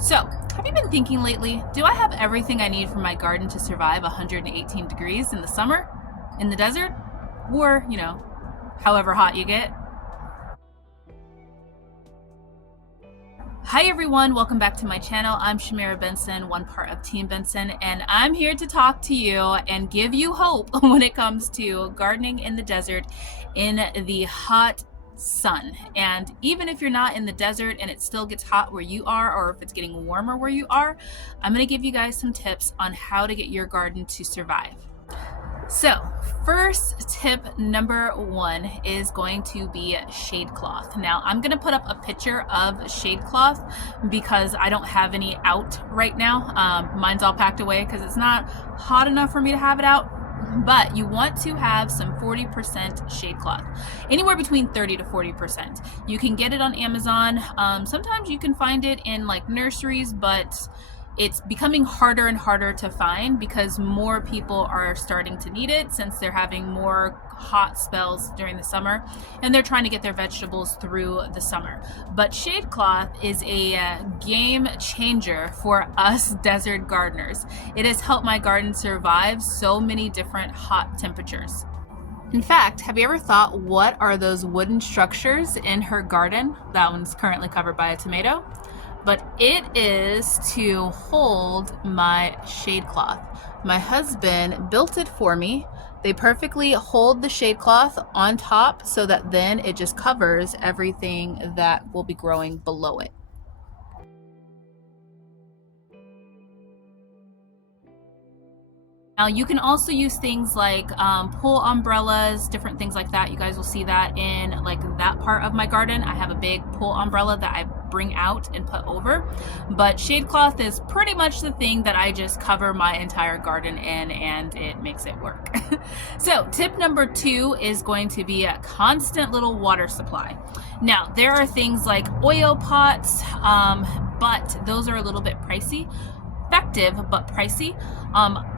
So, have you been thinking lately, do I have everything I need for my garden to survive 118 degrees in the summer, in the desert, or, however hot you get? Hi everyone, welcome back to my channel. I'm Shamira Benson, one part of Team Benson, and I'm here to talk to you and give you hope when it comes to gardening in the desert in the hot sun. And even if you're not in the desert and it still gets hot where you are, or if it's getting warmer where you are, I'm going to give you guys some tips on how to get your garden to survive. So first tip number one is going to be shade cloth. Now I'm going to put up a picture of shade cloth because I don't have any out right now. Mine's all packed away because it's not hot enough for me to have it out. But you want to have some 40% shade cloth, anywhere between 30 to 40%. You can get it on Amazon. Sometimes you can find it in like nurseries, but it's becoming harder and harder to find because more people are starting to need it since they're having more hot spells during the summer and they're trying to get their vegetables through the summer. But shade cloth is a game changer for us desert gardeners. It has helped my garden survive so many different hot temperatures. In fact, have you ever thought, what are those wooden structures in her garden? That one's currently covered by a tomato. But it is to hold my shade cloth. My husband built it for me. They perfectly hold the shade cloth on top so that then it just covers everything that will be growing below it. Now you can also use things like pull umbrellas, different things like that. You guys will see that in like that part of my garden. I have a big pull umbrella that I bring out and put over. But shade cloth is pretty much the thing that I just cover my entire garden in, and it makes it work. So tip number two is going to be a constant little water supply. Now there are things like oil pots, but those are a little bit pricey. Effective but pricey.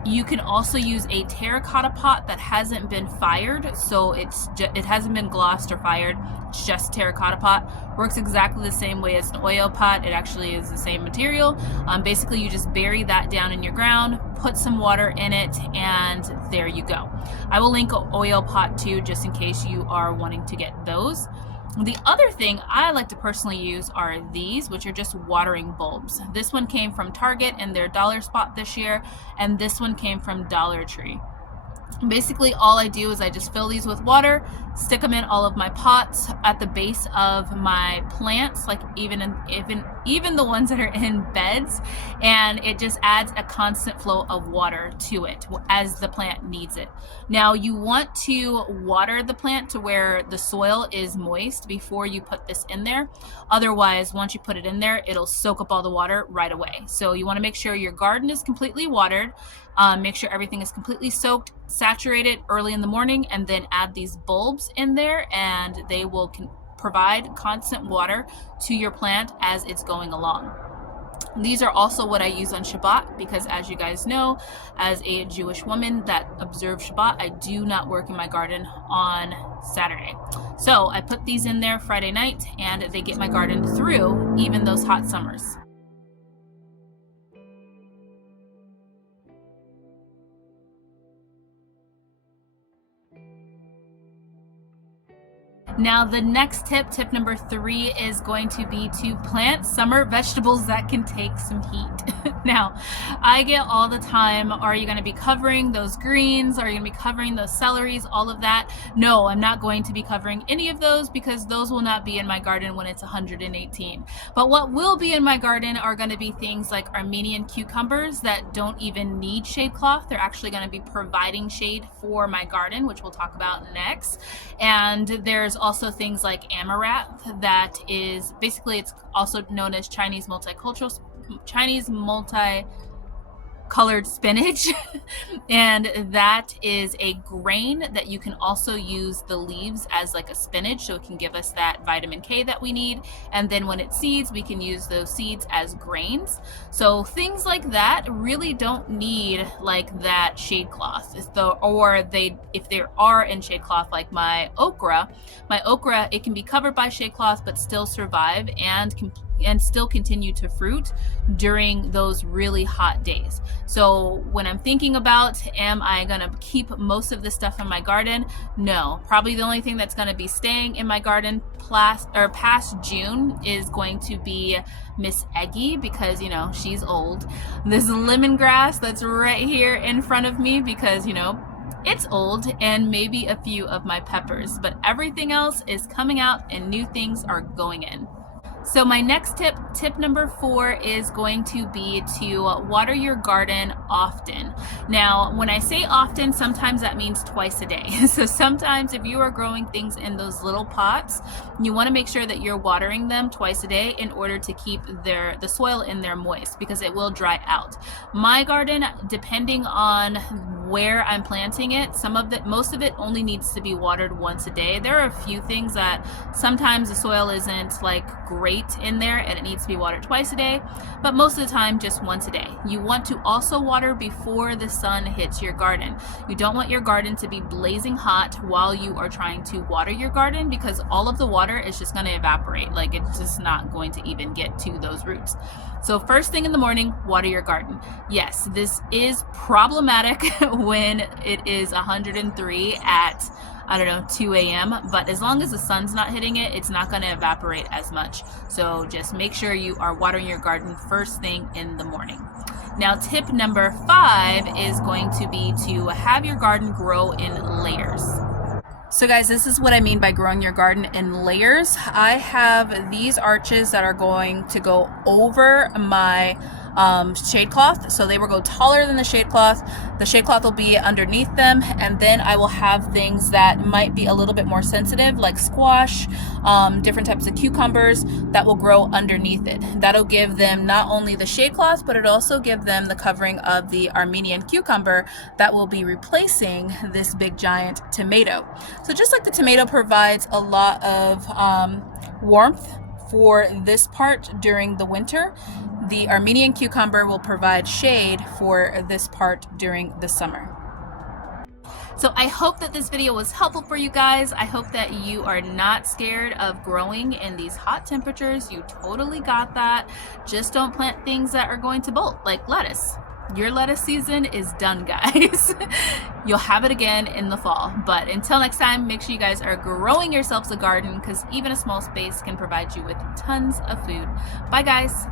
You can also use a terracotta pot that hasn't been fired, so it hasn't been glossed or fired. It's just terracotta pot. Works exactly the same way as an oil pot. It actually is the same material. Basically you just bury that down in your ground, put some water in it, and there you go. I will link an oil pot too, just in case you are wanting to get those. The other thing I like to personally use are these, which are just watering bulbs. This one came from Target in their dollar spot this year, and this one came from Dollar Tree. Basically all I do is I just fill these with water, stick them in all of my pots at the base of my plants, like even the ones that are in beds, and it just adds a constant flow of water to it as the plant needs it. Now you want to water the plant to where the soil is moist before you put this in there. Otherwise, once you put it in there, it'll soak up all the water right away. So you want to make sure your garden is completely watered. Make sure everything is completely soaked, saturated early in the morning, and then add these bulbs in there, and they will provide constant water to your plant as it's going along. These are also what I use on Shabbat because, as you guys know, as a Jewish woman that observes Shabbat, I do not work in my garden on Saturday. So I put these in there Friday night, and they get my garden through even those hot summers. Now the next tip number three, is going to be to plant summer vegetables that can take some heat. Now, I get all the time, are you going to be covering those greens? Are you going to be covering those celeries? All of that? No, I'm not going to be covering any of those because those will not be in my garden when it's 118. But what will be in my garden are going to be things like Armenian cucumbers that don't even need shade cloth. They're actually going to be providing shade for my garden, which we'll talk about next. And there's also things like amaranth that is basically, it's also known as Chinese multicolored spinach. And that is a grain that you can also use the leaves as like a spinach, so it can give us that vitamin K that we need. And then when it seeds, we can use those seeds as grains. So things like that really don't need like that shade cloth. If they are in shade cloth, like my okra, it can be covered by shade cloth but still survive and and still continue to fruit during those really hot days. So when I'm thinking about, am I gonna keep most of this stuff in my garden? No, probably the only thing that's gonna be staying in my garden past June is going to be Miss Eggy, because you know she's old. This lemongrass that's right here in front of me, because you know it's old, and maybe a few of my peppers, but everything else is coming out and new things are going in. So my next tip number 4, is going to be to water your garden often. Now, when I say often, sometimes that means twice a day. So sometimes if you are growing things in those little pots, you want to make sure that you're watering them twice a day in order to keep the soil in there moist, because it will dry out. My garden, depending on where I'm planting it, most of it only needs to be watered once a day. There are a few things that sometimes the soil isn't like great in there and it needs to be watered twice a day, but most of the time just once a day. You want to also water before the sun hits your garden. You don't want your garden to be blazing hot while you are trying to water your garden, because all of the water is just going to evaporate. Like, it's just not going to even get to those roots. So first thing in the morning, water your garden. Yes, this is problematic when it is 103 at, I don't know, 2 a.m. But as long as the sun's not hitting it, it's not going to evaporate as much. So just make sure you are watering your garden first thing in the morning. Now, tip number 5 is going to be to have your garden grow in layers. So guys, this is what I mean by growing your garden in layers. I have these arches that are going to go over my shade cloth, so they will go taller than the shade cloth. The shade cloth will be underneath them, and then I will have things that might be a little bit more sensitive, like squash, different types of cucumbers that will grow underneath it. That'll give them not only the shade cloth, but it also give them the covering of the Armenian cucumber that will be replacing this big giant tomato. So just like the tomato provides a lot of warmth for this part during the winter, the Armenian cucumber will provide shade for this part during the summer. So I hope that this video was helpful for you guys. I hope that you are not scared of growing in these hot temperatures. You totally got that. Just don't plant things that are going to bolt, like lettuce. Your lettuce season is done, guys. You'll have it again in the fall. But until next time, make sure you guys are growing yourselves a garden, because even a small space can provide you with tons of food. Bye, guys.